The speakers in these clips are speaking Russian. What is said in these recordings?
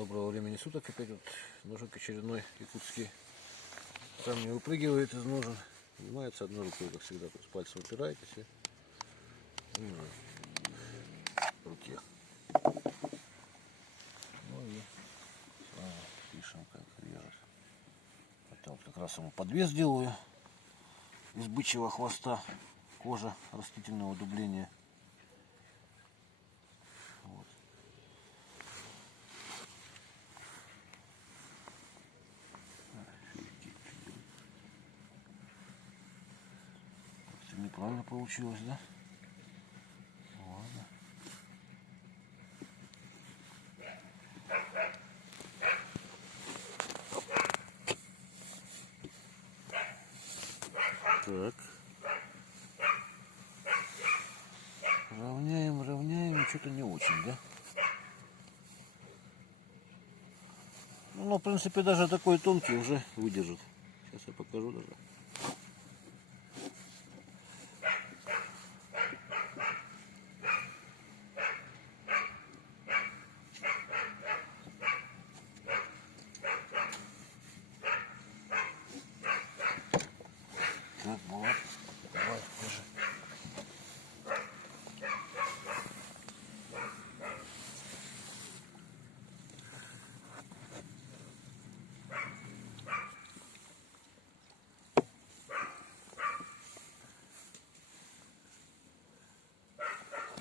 Доброго времени суток. Опять вот ножик очередной якутский. Там не выпрыгивает из ножен. Занимается одной рукой, как всегда. То есть пальцы упираетесь и в руке. Ну и пишем, как режет. Это вот как раз ему подвес делаю из бычьего хвоста. Кожа растительного дубления. Вот. Неправильно получилось, да? Ладно. Так. Равняем, что-то не очень, да? Ну, в принципе, даже такой тонкий уже выдержит. Сейчас я покажу даже. Так, вот. Давай, держи.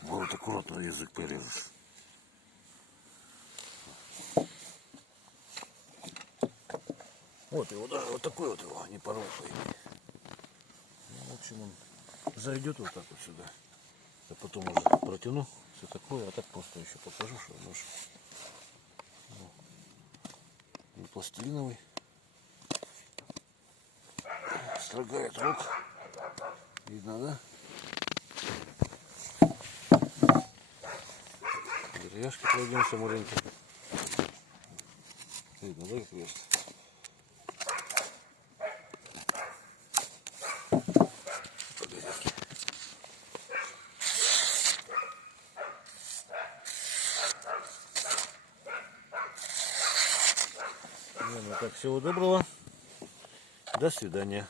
Вот аккуратно язык порежешь. Вот его, даже вот такой вот его, не порвал. Ну, в общем, он зайдет вот так вот сюда. Я потом уже протяну все такое, а так просто еще покажу, что нож не пластилиновый. Строгает рук. Видно, да? Деревяшки пройдемся маленько. Видно, да, как вес? Ну так, всего доброго. До свидания.